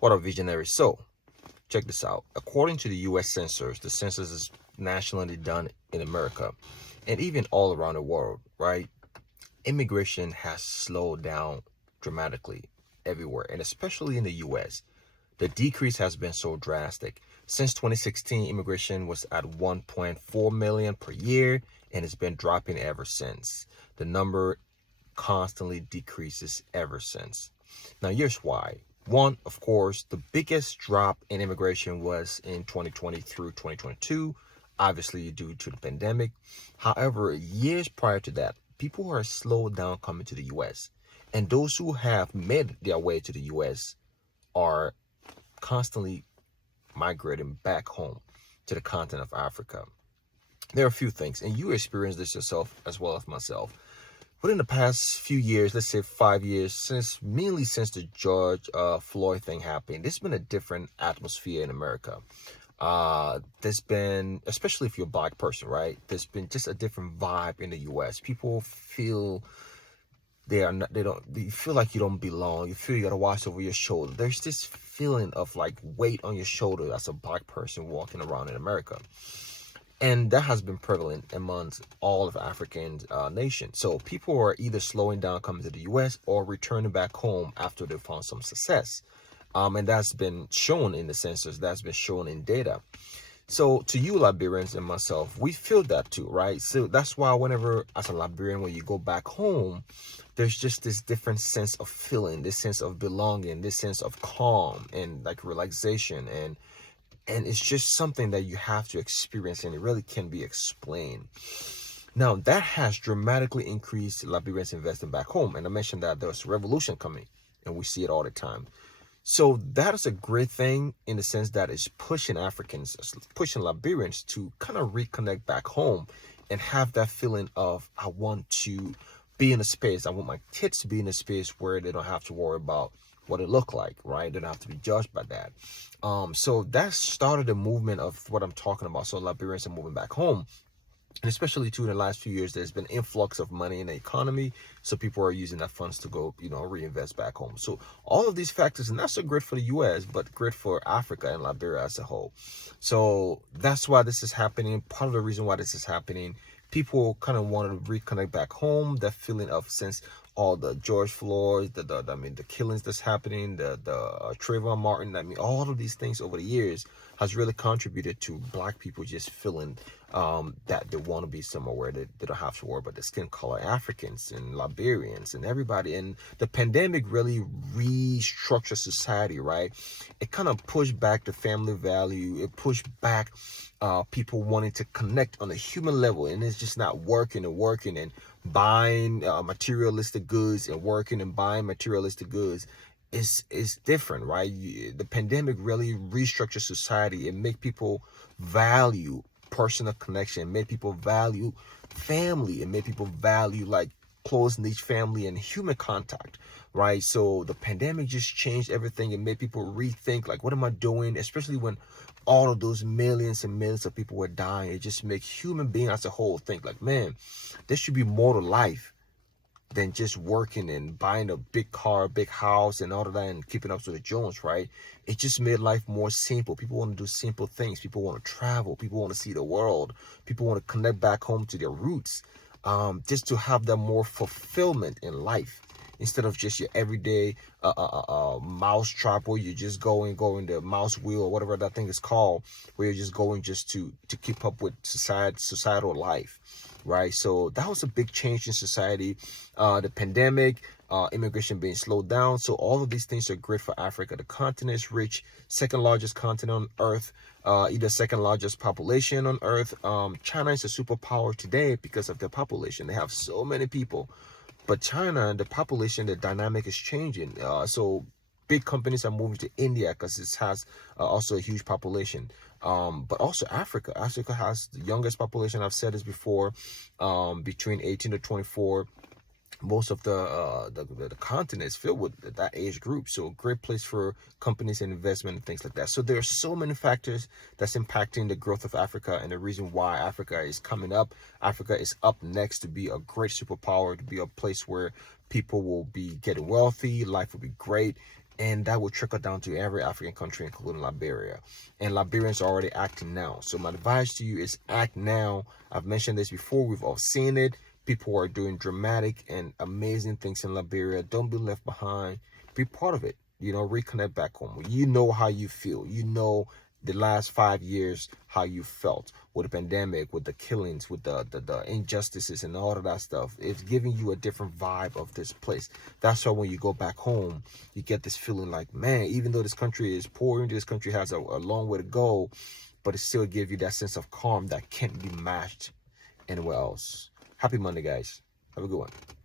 What a visionary. So, check this out. According to the US Census, the census is nationally done in America and even all around the world, right? Immigration has slowed down dramatically everywhere, and especially in the US. The decrease has been so drastic. Since 2016, immigration was at 1.4 million per year, and it's been dropping ever since. The number constantly decreases ever since. Now, here's why. One, of course, the biggest drop in immigration was in 2020 through 2022, obviously due to the pandemic. However, years prior to that, people are slowed down coming to the US. And those who have made their way to the US are constantly migrating back home to the continent of Africa. There are a few things, and you experience this yourself as well as myself. Within the past few years, let's say 5 years, mainly since the George Floyd thing happened, there's been a different atmosphere in America. There's been, especially if you're a black person, right? There's been just a different vibe in the US. People feel you feel like you don't belong. You feel you gotta watch over your shoulder. There's this feeling of like weight on your shoulder as a black person walking around in America. And that has been prevalent amongst all of African nations. So people are either slowing down coming to the US or returning back home after they found some success. And that's been shown in the census, that's been shown in data. So to you Liberians and myself, we feel that too, right? So that's why whenever as a Liberian, when you go back home, there's just this different sense of feeling, this sense of belonging, this sense of calm and like relaxation, and it's just something that you have to experience, and it really can be explained. Now that has dramatically increased Liberians investing back home, and I mentioned that there's a revolution coming, and we see it all the time. So that is a great thing in the sense that it's pushing Africans, pushing Liberians to kind of reconnect back home and have that feeling of, I want to be in a space, I want my kids to be in a space where they don't have to worry about what it look like, right? They don't have to be judged by that. So that started the movement of what I'm talking about. So Liberians are moving back home. And especially too in the last few years, there's been influx of money in the economy. So people are using that funds to go, reinvest back home. So all of these factors, and that's so great for the US, but great for Africa and Liberia as a whole. So that's why this is happening. Part of the reason why this is happening, people kind of want to reconnect back home. That feeling of, since all the George Floyd, the killings that's happening, the Trayvon Martin, all of these things over the years has really contributed to black people just feeling that they want to be somewhere where they don't have to worry about the skin color. Africans and Liberians and everybody. And the pandemic really restructured society, right? It kind of pushed back the family value. It pushed back people wanting to connect on a human level, and it's just not working and buying materialistic goods and working and buying materialistic goods is different, right? The pandemic really restructured society and make people value personal connection, make people value family, and make people value like close knit family and human contact, right? So the pandemic just changed everything and made people rethink, like, what am I doing? Especially when all of those millions and millions of people were dying. It just makes human beings as a whole think like, man, there should be more to life than just working and buying a big car, big house, and all of that, and keeping up to the Jones, right? It just made life more simple. People want to do simple things. People want to travel. People want to see the world. People want to connect back home to their roots, just to have that more fulfillment in life, instead of just your everyday mouse trap where you're just going the mouse wheel or whatever that thing is called, where you're just going just to keep up with societal life, right? So that was a big change in society. The pandemic, immigration being slowed down. So all of these things are great for Africa. The continent is rich, second largest continent on earth, either second largest population on earth. China is a superpower today because of their population. They have so many people. But China, the population, the dynamic is changing. So big companies are moving to India because it has also a huge population. But also Africa. Africa has the youngest population. I've said this before, between 18 to 24. Most of the continent is filled with that age group. So a great place for companies and investment and things like that. So there are so many factors that's impacting the growth of Africa, and the reason why Africa is coming up. Africa is up next to be a great superpower, to be a place where people will be getting wealthy, life will be great. And that will trickle down to every African country, including Liberia. And Liberians are already acting now. So my advice to you is act now. I've mentioned this before. We've all seen it. People are doing dramatic and amazing things in Liberia. Don't be left behind. Be part of it. You know, reconnect back home. You know how you feel. You know the last 5 years how you felt with the pandemic, with the killings, with the injustices and all of that stuff. It's giving you a different vibe of this place. That's why when you go back home, you get this feeling like, man, even though this country is poor, this country has a long way to go, but it still gives you that sense of calm that can't be matched anywhere else. Happy Monday, guys. Have a good one.